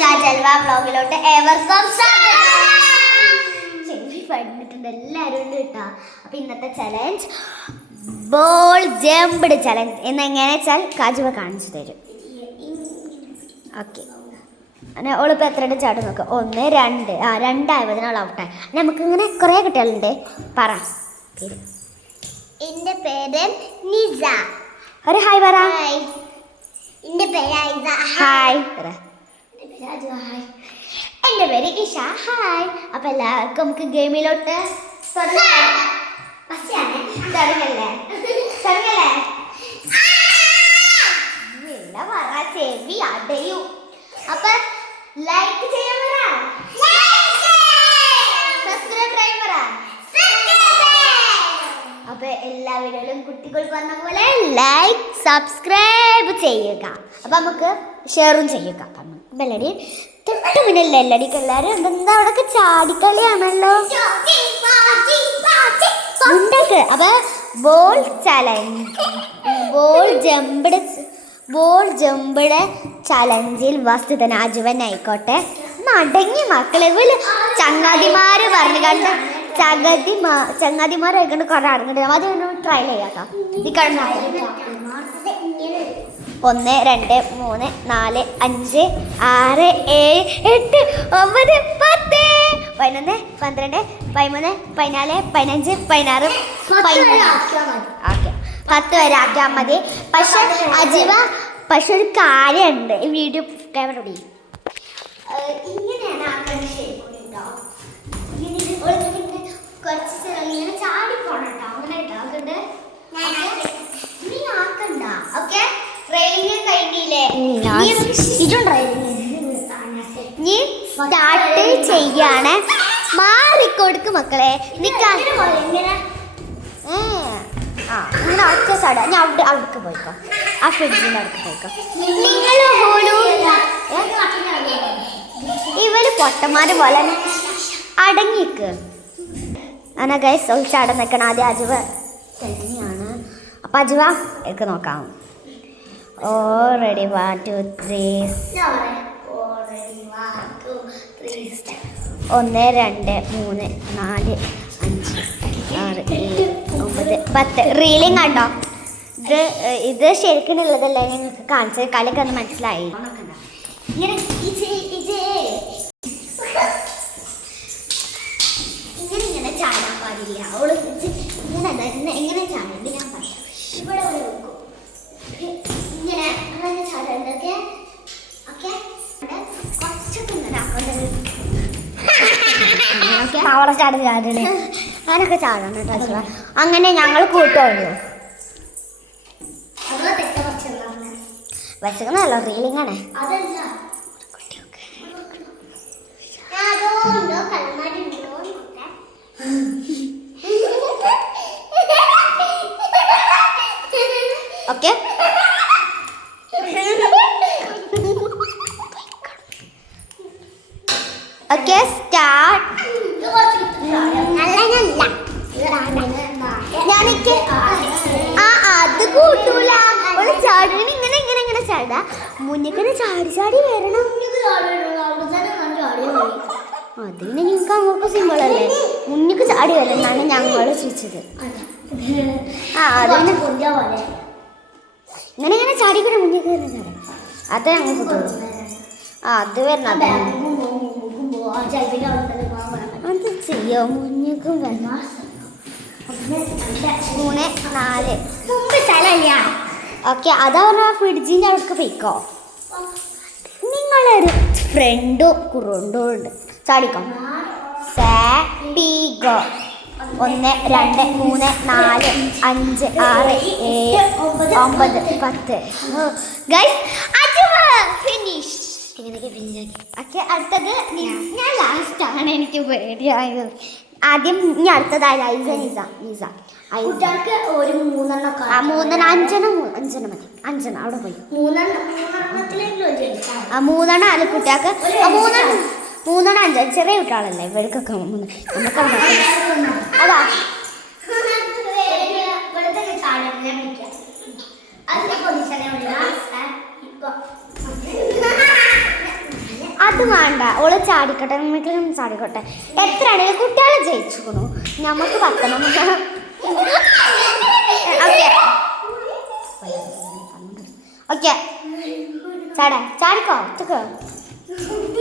ജൽവ വ്ലോഗിലോട്ട് ഏവർക്കും ചെവി പണിട്ടുണ്ട് എല്ലാവരും ഉണ്ട് കേട്ടോ. അപ്പൊ ഇന്നത്തെ ചലഞ്ച് ബോൾ ജമ്പ് ചലഞ്ച് എന്നെങ്ങനെ വെച്ചാൽ കാജുവ കാണിച്ചു തരും. ഓക്കെ, ഓളിപ്പോൾ എത്ര ചാടും നോക്ക്. 1 2 2 ഔട്ടായി. നമുക്കിങ്ങനെ കുറേ കുട്ടികളുണ്ട്. പറ പേര്. എൻ്റെ പേര് നിസ. ഒരു ഹായ് പറ. എൻ്റെ പേര് ഐസ. ഹായ് പറ. എൻ്റെ പേര് ഇഷ. ഹായ്. അപ്പം എല്ലാവർക്കും നമുക്ക് ഗെയിമിലോട്ട് തുടങ്ങല്ലേ? പറ, ചെവി അടയൂ. അപ്പൊ ലൈക്ക് ചെയ്യാൻ പറ, സബ്സ്ക്രൈബ് ചെയ്യാൻ പറ. അപ്പൊ എല്ലാ വീഡിയോയിലും കുട്ടികൾ പറഞ്ഞ പോലെ ലൈക്ക് സബ്സ്ക്രൈബ് ചെയ്യുക. അപ്പൊ നമുക്ക് ഷെയറും ചെയ്യുക. ബെല്ലടി തൊട്ട് മുന്നിൽ എല്ലടിക്ക് എല്ലാവരും എന്താ അവിടെ ചാടിക്കളിയാണല്ലോ ഉണ്ടൊക്കെ. അപ്പൊ ബോൾ ചലഞ്ച് ബോൾ ജമ്പുടെ ചലഞ്ചിൽ വസ്തുതന അജുവൻ ആയിക്കോട്ടെ. മടങ്ങി മക്കളെ ചങ്ങാതിമാര് പറഞ്ഞു കണ്ട് ചങ്ങാതിമാരായിക്കൊണ്ട് കുറെ ആടുന്നുണ്ട്. അതൊന്ന് ട്രൈ ചെയ്യാട്ടോ. ഈ കഴിഞ്ഞ 1 2 3 4 5 6 7 8 9 10 11 12 13 14 15 16 ഓക്കെ 10 വരെ ആക്കിയാൽ മതി. പക്ഷെ അജീവ ഒരു കാര്യമുണ്ട്. ഈ വീഡിയോ ക്യാമറ ഇങ്ങനെയാണ് ആക്കാൻ ശരിട്ടോ. കുറച്ച് ഇങ്ങനെ ചാടി പോണട്ടോ. അങ്ങനെ ഇട്ടാക്കണ്ട് നീ ആക്കണ്ട. ഓക്കെ, ട്രെയിനിങ് കഴിഞ്ഞില്ലേ? നീ സ്റ്റാർട്ട് ചെയ്യാണ്. മാറിക്കൊടുക്ക് മക്കളെ. ഇങ്ങനെ ഒറ്റ സൈഡ. ഞാൻ അവിടേക്ക് പോയിക്കോ. ആ ഫ്രിഡ്ജിൻ്റെ അവിടേക്ക് പോയിക്കോ. നിങ്ങൾ ഇവര് പൊട്ടന്മാര് പോലെ അടങ്ങിക്ക്. അങ്ങനെ ഗൈസ് ഒഴിച്ചട നിൽക്കണം. ആദ്യം അജുവ തന്നെയാണ്. അപ്പം അജുവ എനിക്ക് നോക്കാം. ഓ റെഡി 1 2 3 1 2 3 4 5 6 7 9 10 റീലിംഗ് കണ്ടോ? ഇത് ശരിക്കുള്ളതല്ല. നിങ്ങൾക്ക് കാണിച്ചത് കളിയൊക്കെ ഒന്ന് മനസ്സിലായി. ഇങ്ങനെ ഇങ്ങനെ ചാടാൻ പാടില്ല. അവള് ഇങ്ങനെ ചാടണ്ട്. ഞാൻ പറയാം. ഇവിടെ വെക്കും ഇങ്ങനെ അങ്ങനെ ചാടണ്ടൊക്കെ. ഓക്കെ, കുറച്ചൊക്കെ ഇങ്ങനെ ആക്കേണ്ടത്. അവിടെ ചാടണേ അങ്ങനൊക്കെ ചാടണം കേട്ടോ. അങ്ങനെ ഞങ്ങൾ കൂട്ടുള്ളൂ. വെച്ചല്ല റീലിംഗ് ആണ്. Okay, okay start. ഞാനിക്ക് അത് കൂട്ടൂല. അവള് ചാടിന് ഇങ്ങനെ ഇങ്ങനെ ഇങ്ങനെ ചാടാ. മുന്നിങ്ങനെ ചാടി ചാടി വരണം. അതിന് നിങ്ങൾക്ക് അങ്ങോട്ട് സിമ്പിൾ അല്ലേ? മുന്നിക്ക് ചാടി വരണമെന്നാണ് ഞങ്ങൾ ചോദിച്ചത്. അതിന് ഇങ്ങനെ ഇങ്ങനെ ചാടിക്കൂടെ മുന്നിക്ക് തന്നെ ചാടാം. അത് ഞങ്ങൾ കിട്ടുള്ളൂ. അത് വരണം. അത് ചെയ്യോ? മുന്നിക്കും വരണം. 3 4 ഓക്കെ, അതാ പറഞ്ഞ ഫ്രിഡ്ജിൻ്റെ അവിടേക്ക് പോയിക്കോ. നിങ്ങളൊരു ഫ്രണ്ടും കുറുണ്ടും ഉണ്ട്. ചാടിക്കോ. 1 2 3 4 5 6 7 9 10 ഗൈസ് ഫിനിഷ്. ഓക്കെ, അടുത്തത് ഞാൻ ലാസ്റ്റാണ്. എനിക്ക് പേടിയായത്. ആദ്യം ഇനി അടുത്തതായി നിസ. കുട്ടികൾക്ക് ഒരു 3 5 മതി. 5 അവിടെ പോയി 3 അല്ല കുട്ടികൾക്ക് 3 5 ചെറിയ കുട്ടികളല്ലേ ഇവർക്കൊക്കെ. നമുക്ക് അതാ അത് അത് വേണ്ട, ഓള് ചാടിക്കട്ടെ, നമ്മൾക്കും ചാടിക്കോട്ടെ. എത്രയാണെങ്കിലും കുട്ടികളെ ജയിച്ചുക്കണു, നമുക്ക് 10. ഓക്കെ ചാടിക്കോ ഒറ്റക്കോ.